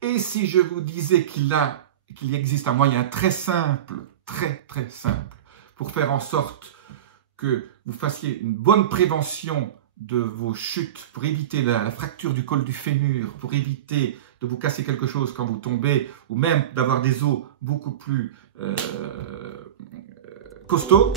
Et si je vous disais qu'il existe un moyen très simple, très simple, pour faire en sorte que vous fassiez une bonne prévention de vos chutes, pour éviter la fracture du col du fémur, pour éviter de vous casser quelque chose quand vous tombez, ou même d'avoir des os beaucoup plus costauds.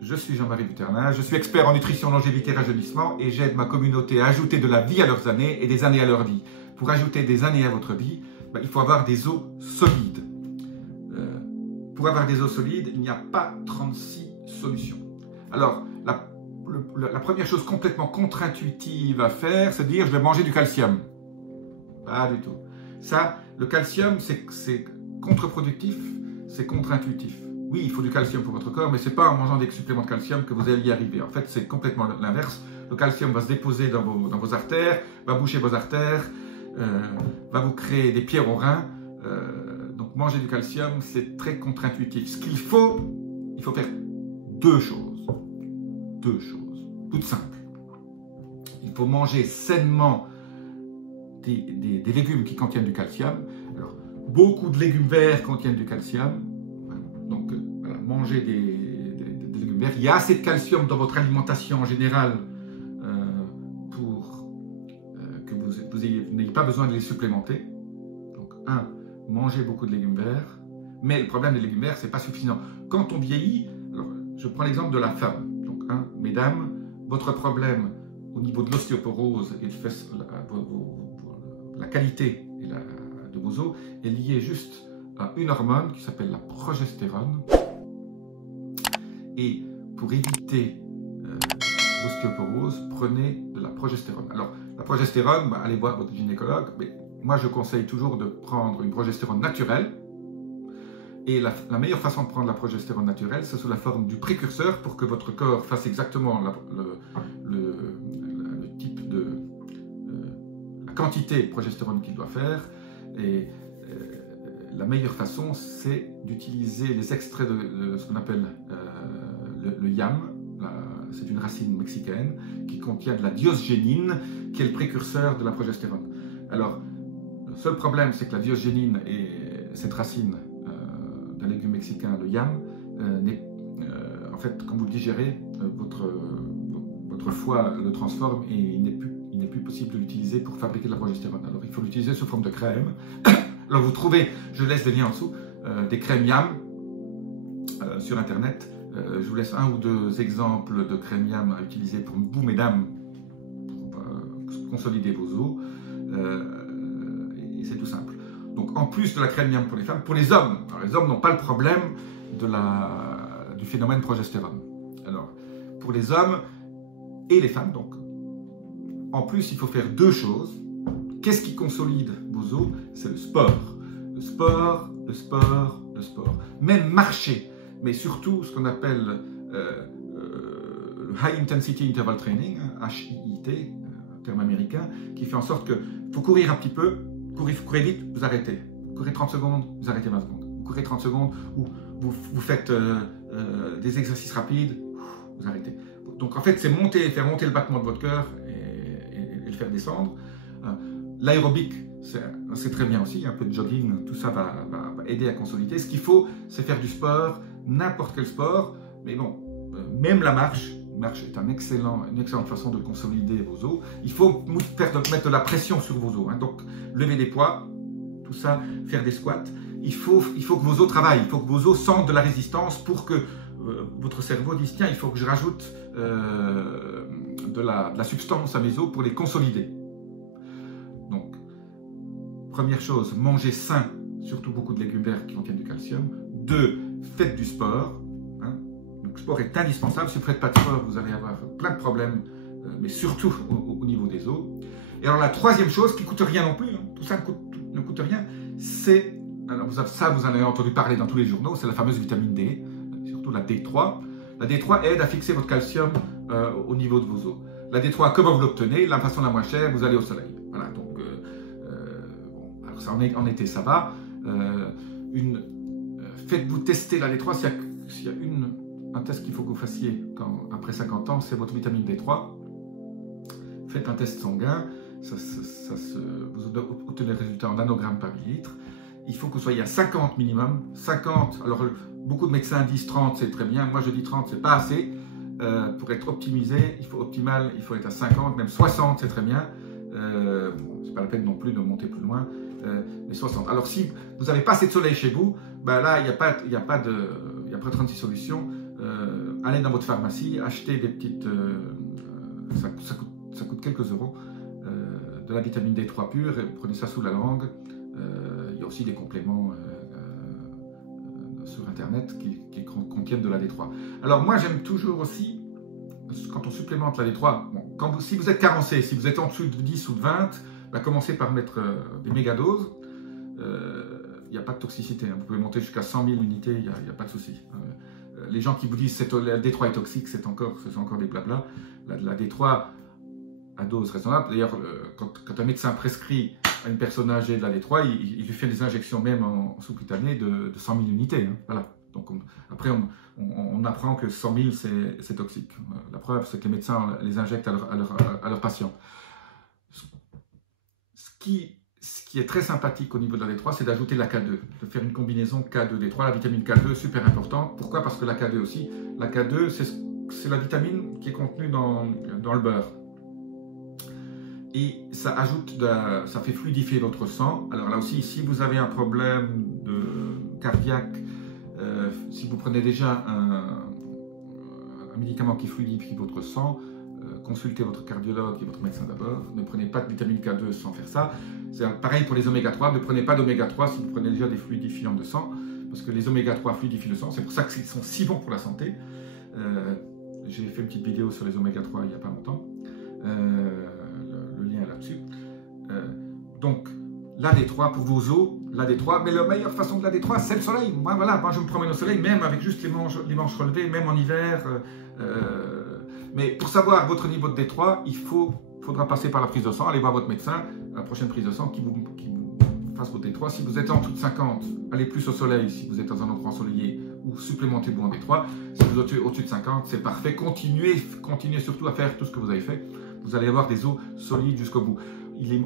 Je suis Jean-Marie Buternin, je suis expert en nutrition, longévité et rajeunissement et j'aide ma communauté à ajouter de la vie à leurs années et des années à leur vie. Pour ajouter des années à votre vie, il faut avoir des os solides. Pour avoir des os solides, il n'y a pas 36 solutions. Alors, la première chose complètement contre-intuitive à faire, c'est de dire je vais manger du calcium. Pas du tout. Ça, le calcium, c'est contre-productif, c'est contre-intuitif. Oui, il faut du calcium pour votre corps, mais ce n'est pas en mangeant des suppléments de calcium que vous allez y arriver. En fait, c'est complètement l'inverse. Le calcium va se déposer dans vos artères, va boucher vos artères, va vous créer des pierres aux reins. Donc, manger du calcium, c'est très contre-intuitif. Ce qu'il faut, il faut faire deux choses. Deux choses, toutes simples. Il faut manger sainement des légumes qui contiennent du calcium. Alors, beaucoup de légumes verts contiennent du calcium. Donc, voilà, mangez des légumes verts. Il y a assez de calcium dans votre alimentation en général pour que vous n'ayez pas besoin de les supplémenter. Donc, mangez beaucoup de légumes verts. Mais le problème des légumes verts, ce n'est pas suffisant. Quand on vieillit, alors, je prends l'exemple de la femme. Donc, mesdames, votre problème au niveau de l'ostéoporose et la qualité de vos os est lié juste à une hormone qui s'appelle la progestérone. Et pour éviter l'ostéoporose, prenez de la progestérone. Alors, la progestérone, allez voir votre gynécologue, mais moi je conseille toujours de prendre une progestérone naturelle. Et la meilleure façon de prendre la progestérone naturelle, c'est sous la forme du précurseur pour que votre corps fasse exactement le type de la quantité de progestérone qu'il doit faire. Et la meilleure façon, c'est d'utiliser les extraits de ce qu'on appelle le yam. C'est une racine mexicaine qui contient de la diosgénine, qui est le précurseur de la progestérone. Alors, le seul problème, c'est que la diosgénine et cette racine d'un légume mexicain, le yam, en fait, quand vous le digérez, votre foie le transforme et il n'est plus possible de l'utiliser pour fabriquer de la progestérone. Alors, il faut l'utiliser sous forme de crème. Alors, vous trouvez, je laisse des liens en dessous, des crèmes yam sur Internet. Je vous laisse un ou deux exemples de crèmes yam à utiliser pour vous, mesdames, pour consolider vos os. Et c'est tout simple. Donc, en plus de la crème yam pour les femmes, pour les hommes, alors, les hommes n'ont pas le problème du phénomène progestérone. Alors, pour les hommes et les femmes, donc, en plus, il faut faire deux choses. Qu'est-ce qui consolide vos os? C'est le sport. Le sport, le sport, le sport. Même marcher, mais surtout ce qu'on appelle le High Intensity Interval Training, HIIT, terme américain, qui fait en sorte que faut courir un petit peu, courez vite, vous arrêtez. Vous courez 30 secondes, vous arrêtez 20 secondes. Vous courez 30 secondes, ou vous faites des exercices rapides, vous arrêtez. Donc en fait, c'est faire monter le battement de votre cœur et le faire descendre. L'aérobic, c'est très bien aussi, un peu de jogging, tout ça va aider à consolider. Ce qu'il faut, c'est faire du sport, n'importe quel sport, mais bon, même la marche est une excellente façon de consolider vos os. Il faut mettre de la pression sur vos os, donc lever des poids, tout ça, faire des squats. Il faut que vos os travaillent, il faut que vos os sentent de la résistance pour que votre cerveau dise tiens, il faut que je rajoute de la substance à mes os pour les consolider. Donc, première chose, mangez sain, surtout beaucoup de légumes verts qui contiennent du calcium. 2, faites du sport. Donc, le sport est indispensable. Si vous ne faites pas de sport, vous allez avoir plein de problèmes, mais surtout au niveau des os. Et alors, la troisième chose, qui ne coûte rien non plus, tout ça ne coûte rien, c'est, alors vous en avez entendu parler dans tous les journaux, c'est la fameuse vitamine D, surtout la D3. La D3 aide à fixer votre calcium au niveau de vos os. La D3, comment vous l'obtenez? La façon la moins chère, vous allez au soleil. Voilà, donc, bon, alors ça, en été, ça va. faites-vous tester la D3. S'il y a un test qu'il faut que vous fassiez après 50 ans, c'est votre vitamine D3. Faites un test sanguin, vous obtenez le résultat en nanogrammes par millilitre. Il faut que vous soyez à 50 minimum. 50, alors beaucoup de médecins disent 30, c'est très bien. Moi je dis 30, c'est pas assez. Pour être optimisé, il faut être à 50, même 60, c'est très bien. C'est pas la peine non plus de monter plus loin, mais 60. Alors si vous n'avez pas assez de soleil chez vous, ben là il n'y a pas de 36 solutions. Allez dans votre pharmacie, achetez des petites, ça coûte quelques euros, de la vitamine D3 pure, prenez ça sous la langue. Il y a aussi des compléments sur internet qui contiennent de la D3. Alors moi j'aime toujours aussi, quand on supplémente la D3, bon, si vous êtes carencé, si vous êtes en dessous de 10 ou de 20, bah, commencez par mettre des mégadoses. Il n'y a pas de toxicité, hein. Vous pouvez monter jusqu'à 100 000 unités, il n'y a pas de souci. Les gens qui vous disent que la D3 est toxique, c'est encore des blabla. La D3 à dose raisonnable. D'ailleurs, quand un médecin prescrit à une personne âgée de la D3, il lui fait des injections même en sous-cutané de 100 000 unités. Hein. Voilà. Donc après, on apprend que 100 000, c'est toxique. La preuve, c'est que les médecins les injectent à leurs patients. Ce qui est très sympathique au niveau de la D3, c'est d'ajouter la K2, de faire une combinaison K2-D3, la vitamine K2, super importante. Pourquoi? Parce que la K2 aussi, la K2, c'est la vitamine qui est contenue dans le beurre. Et ça ça fait fluidifier votre sang. Alors là aussi, si vous avez un problème cardiaque, si vous prenez déjà un médicament qui fluidifie votre sang, consultez votre cardiologue et votre médecin d'abord. Ne prenez pas de vitamine K2 sans faire ça. C'est pareil pour les oméga 3. Ne prenez pas d'oméga 3 si vous prenez déjà des fluidifiants de sang, parce que les oméga 3 fluidifient le sang. C'est pour ça qu'ils sont si bons pour la santé. J'ai fait une petite vidéo sur les oméga 3 il n'y a pas longtemps. Le lien est là-dessus. Donc, la D3 pour vos os, la D3, mais la meilleure façon de la D3, c'est le soleil. Moi, voilà, moi je me promène au soleil, même avec juste les manches relevées, même en hiver. Mais pour savoir votre niveau de D3, il faudra passer par la prise de sang. Allez voir votre médecin, la prochaine prise de sang, qui vous fasse votre D3. Si vous êtes en dessous de 50, allez plus au soleil si vous êtes dans un endroit ensoleillé, ou supplémentez-vous en D3. Si vous êtes au-dessus de 50, c'est parfait. Continuez surtout à faire tout ce que vous avez fait. Vous allez avoir des os solides jusqu'au bout. Il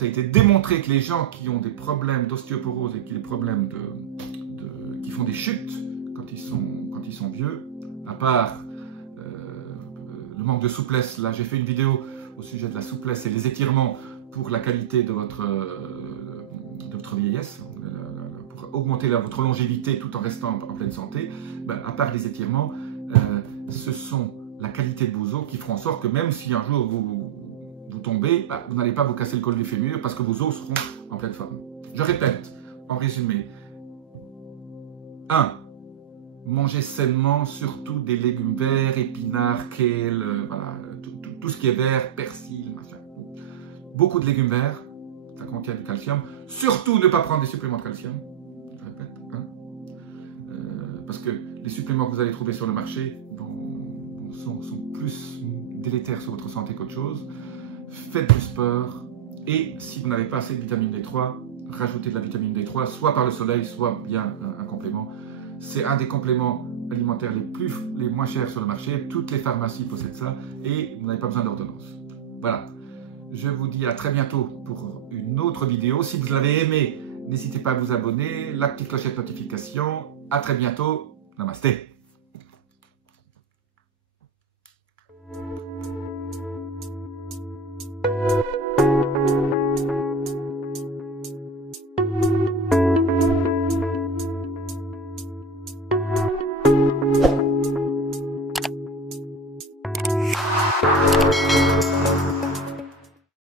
a été démontré que les gens qui ont des problèmes d'ostéoporose et qui font des chutes quand ils sont vieux, à part le manque de souplesse. Là, j'ai fait une vidéo au sujet de la souplesse et les étirements pour la qualité de votre vieillesse, pour augmenter votre longévité tout en restant en pleine santé. Ben, à part les étirements, ce sont la qualité de vos os qui feront en sorte que même si un jour vous tombez, bah, vous n'allez pas vous casser le col du fémur parce que vos os seront en pleine forme. Je répète, en résumé, 1. Mangez sainement, surtout des légumes verts, épinards, kale, voilà, tout ce qui est vert, persil, machin. Beaucoup de légumes verts, ça contient du calcium. Surtout ne pas prendre des suppléments de calcium. Je répète, parce que les suppléments que vous allez trouver sur le marché sont plus délétères sur votre santé qu'autre chose. Faites du sport et si vous n'avez pas assez de vitamine D3, rajoutez de la vitamine D3, soit par le soleil, soit bien un complément. C'est un des compléments alimentaires les moins chers sur le marché. Toutes les pharmacies possèdent ça et vous n'avez pas besoin d'ordonnance. Voilà. Je vous dis à très bientôt pour une autre vidéo. Si vous l'avez aimé, n'hésitez pas à vous abonner, la petite clochette notification. À très bientôt. Namasté.